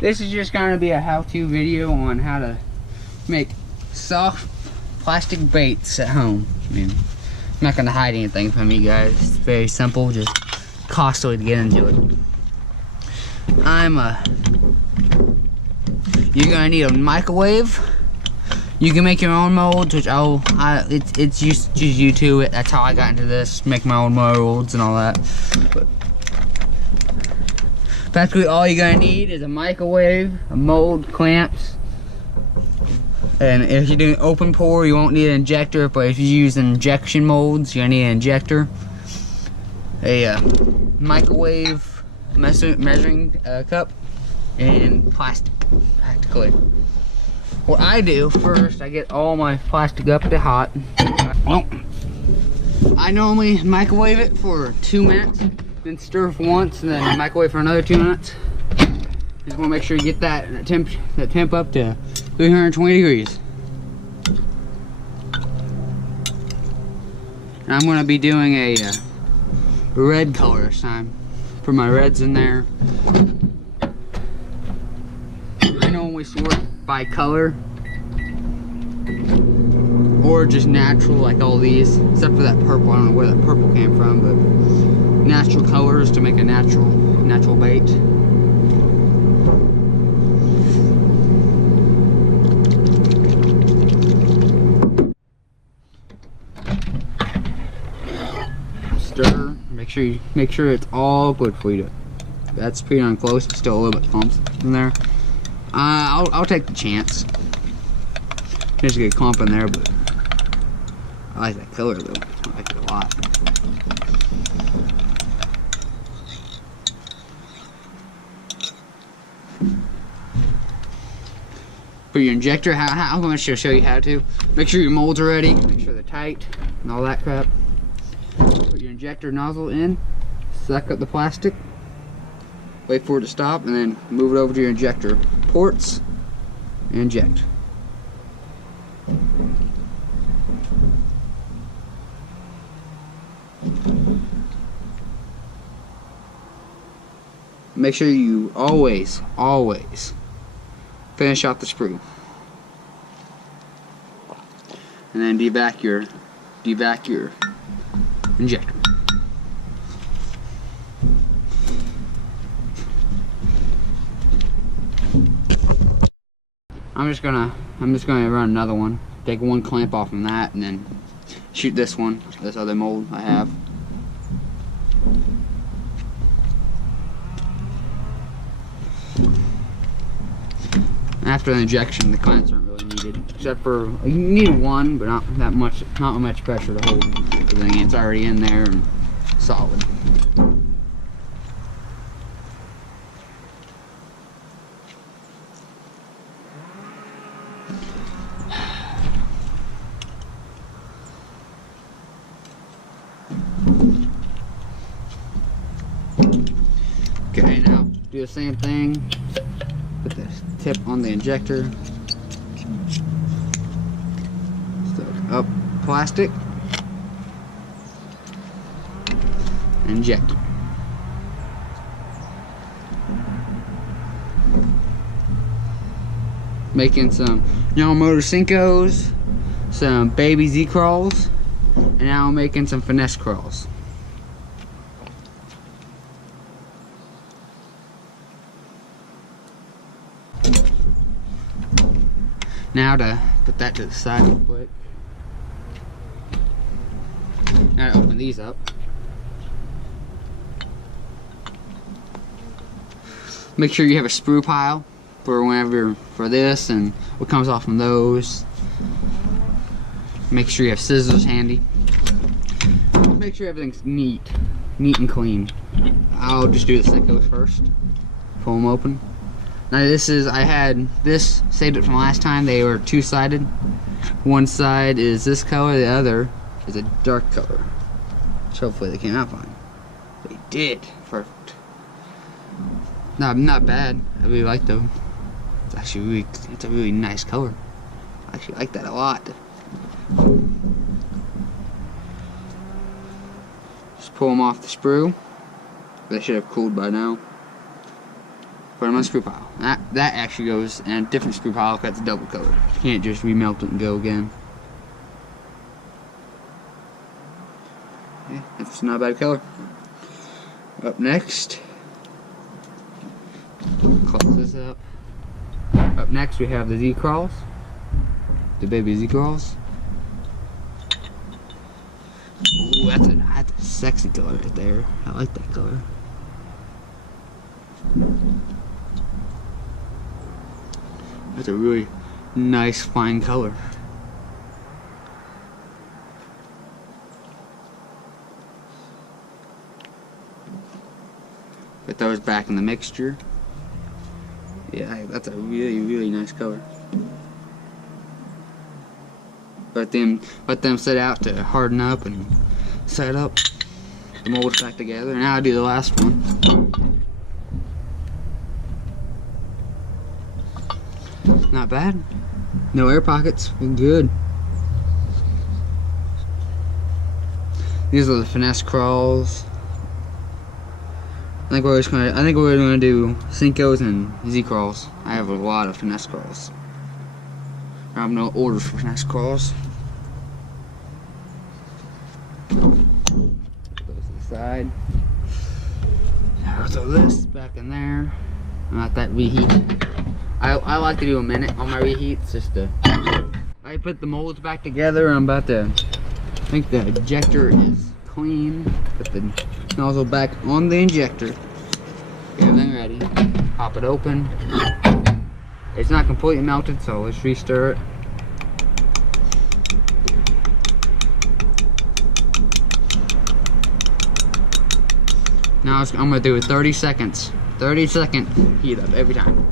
This is just going to be a how-to video on how to make soft plastic baits at home. I mean, I'm not going to hide anything from you guys. It's very simple, just costly to get into it. You're going to need a microwave. You can make your own molds, which it's just YouTube. That's how I got into this, make my own molds and all that. But basically, all you're gonna need is a microwave, a mold, clamps, and if you're doing open pour, you won't need an injector. But if you use injection molds, you're gonna need an injector, a microwave measuring cup, and plastic, practically. What I do first, I get all my plastic up to hot. Well, I normally microwave it for 2 minutes, then stir for once, and then microwave for another 2 minutes. Just want to make sure you get that temp up to 320 degrees. And I'm going to be doing a red color this time. Put my reds in there. I normally sort by color, or just natural, like all these, except for that purple. I don't know where that purple came from, but natural colors to make a natural bait. Stir. Make sure it's all good for you. That's pretty on close. It's still a little bit clumps in there. I'll take the chance. Just get a clump in there, but I like that color though. I like it a lot. For your injector, I'm going to show you how to. Make sure your molds are ready. Make sure they're tight and all that crap. Put your injector nozzle in. Suck up the plastic. Wait for it to stop, and then move it over to your injector ports and inject. Make sure you always finish off the sprue, and then devac your injector. I'm just gonna run another one. Take one clamp off from that, and then shoot this other mold I have. After the injection, the clamps aren't really needed, except for you need one, but not much pressure to hold everything. It's already in there and solid. Okay, now do the same thing. Put the tip on the injector. Stuck up plastic. Inject. Making some Yamamoto Senkos, some baby Z crawls, and now I'm making some finesse crawls. Now to put that to the side real quick. Now to open these up. Make sure you have a sprue pile for this and what comes off from those. Make sure you have scissors handy. Make sure everything's neat and clean. I'll just do the Senkos first. Pull them open. Now I had this saved it from last time. They were two-sided. One side is this color, the other is a dark color. So hopefully they came out fine. They did. Perfect. No, not bad. I really like them. It's a really nice color. I actually like that a lot. Just pull them off the sprue. They should have cooled by now. Put them on the screw pile. That actually goes in a different screw pile because it's double coated. You can't just remelt it and go again. Yeah, it's not a bad color. Up next, close this up. Up next we have the Z-Crawls. The baby Z-Crawls. Ooh, that's a sexy color right there. I like that color. That's a really nice, fine color. Put those back in the mixture. Yeah, that's a really, really nice color. Let them set out to harden up and set up. The mold's back together. Now I do the last one. Not bad. No air pockets. Good. These are the finesse crawls. I think we're gonna do Cincos and Z-Crawls. I have a lot of finesse crawls. I have no orders for finesse crawls. Put those to the side. Now throw this back in there. Not that reheat. I like to do a minute on my reheats just to. I put the molds back together. I'm about to. I think the injector is clean. Put the nozzle back on the injector. Get everything ready. Pop it open. It's not completely melted, so let's re-stir it. Now I'm gonna do 30 seconds. 30-second heat up every time.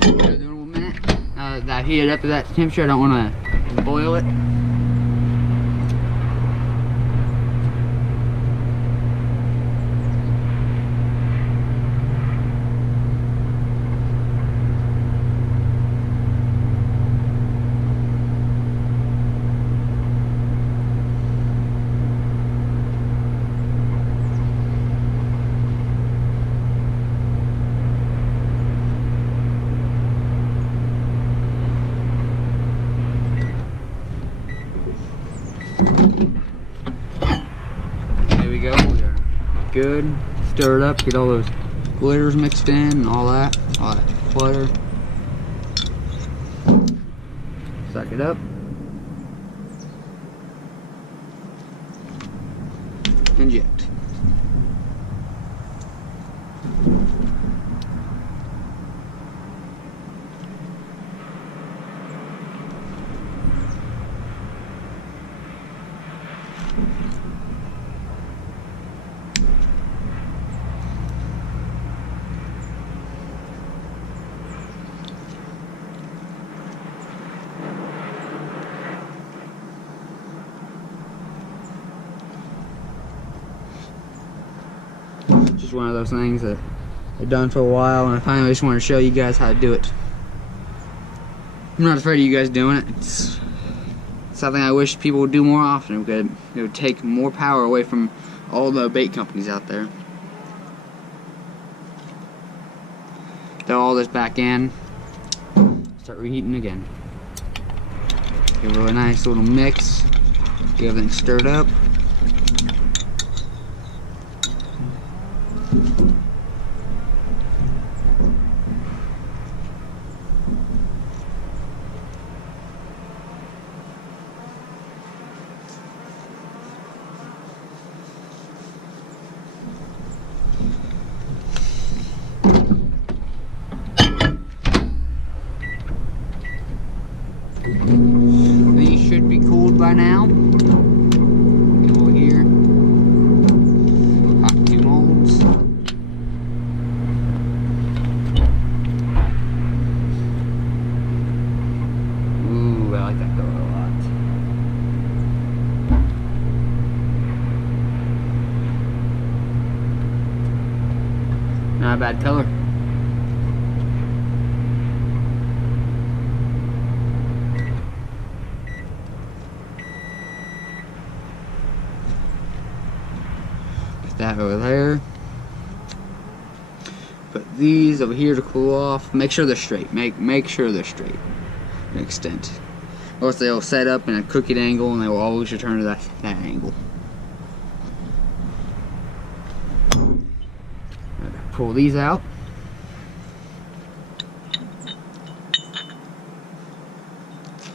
Do it in a minute. Now that I've heated up to that temperature, I don't want to boil it. There we go. We're good. Stir it up. Get all those glitters mixed in and all that flutter. Suck it up. Inject. Just one of those things that I've done for a while, and I finally just want to show you guys how to do it. I'm not afraid of you guys doing it. It's something I wish people would do more often. It would take more power away from all the bait companies out there. Throw all this back in. Start reheating again. Give it a really nice little mix. Get everything stirred up. These should be cooled by now. Get over here. Pop 2 molds. Ooh, I like that color a lot. Not a bad color. That over there. put these over here to cool off. Make sure they're straight. Make sure they're straight. An extent. Or else they'll set up in a crooked angle and they will always return to that angle. Pull these out.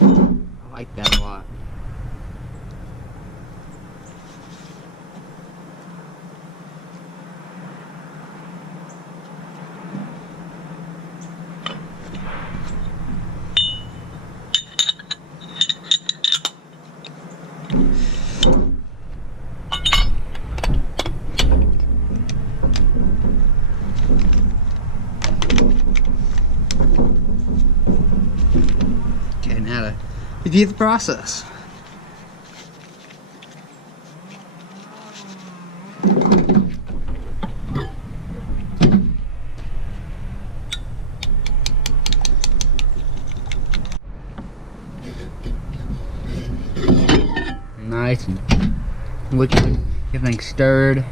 I like that a lot. Okay, now to repeat the process. Nice and liquid, everything stirred.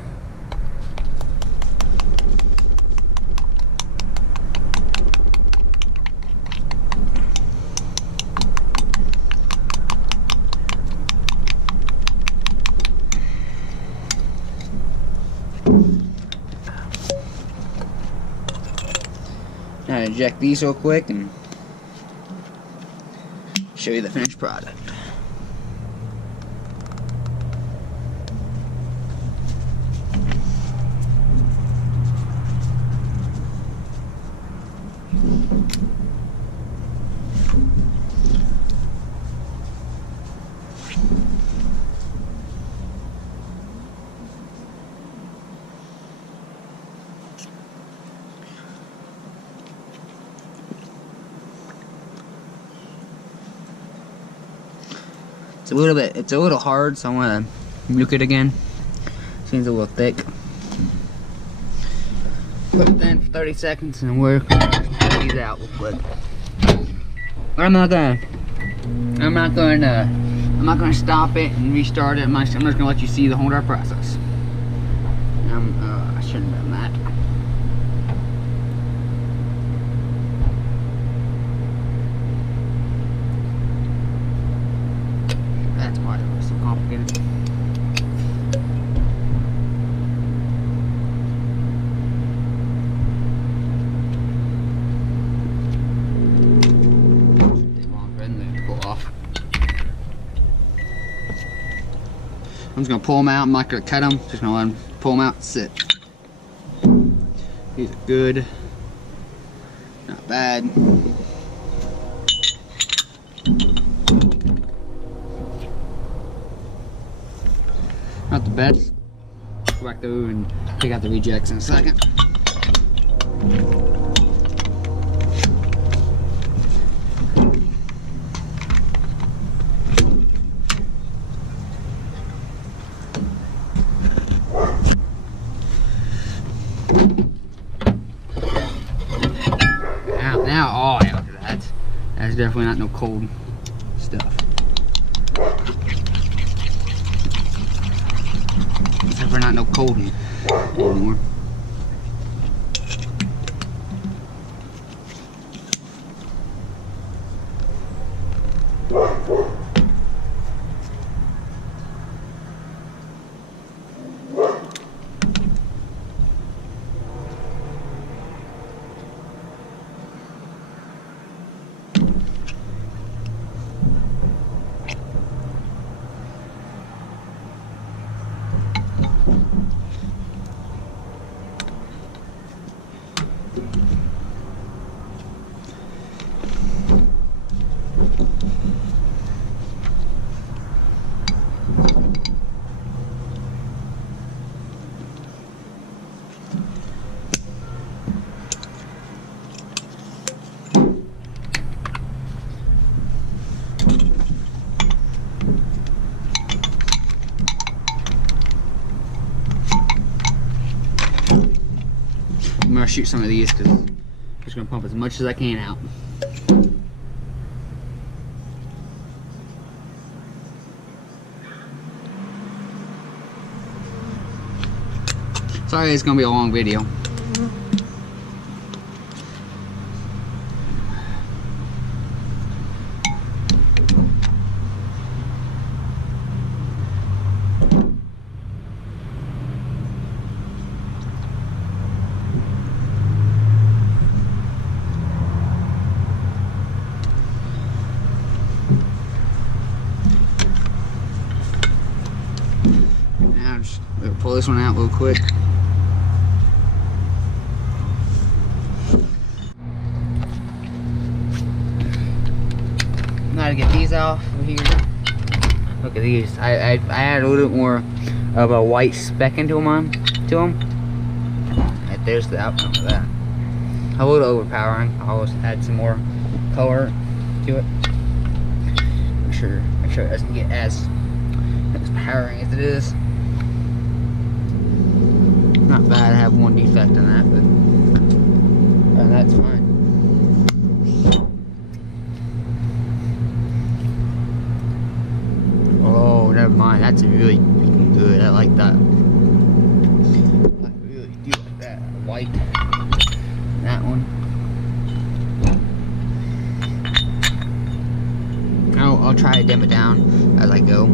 Now inject these real quick and show you the finished product. It's a little hard, so I'm gonna nuke it again. Seems a little thick. Put it in for 30 seconds and work these out real quick. I'm not gonna stop it and restart it. I'm just gonna let you see the whole entire process. I shouldn't have done that. That's why it was so complicated. I'm just gonna pull them out. I'm not gonna cut them. Just gonna let them pull them out and sit. These are good. Not bad. Not the best. Go back through and take out the rejects in a second. Now, oh, look at that. That's definitely not no cold stuff. Except for not no cold anymore. I'm gonna shoot some of these because I'm just gonna pump as much as I can out. Sorry, it's gonna be a long video. pull this one out real quick. Now to get these off over here. Look at these. I add a little bit more of a white speck into them. Right there's the outcome of that. A little overpowering. I'll always add some more color to it. Make sure it doesn't get as powering as it is. Not bad. I have one defect in that, but that's fine. Oh, never mind. That's really good. I like that. I really do like that. White. That one. I'll try to dim it down as I go.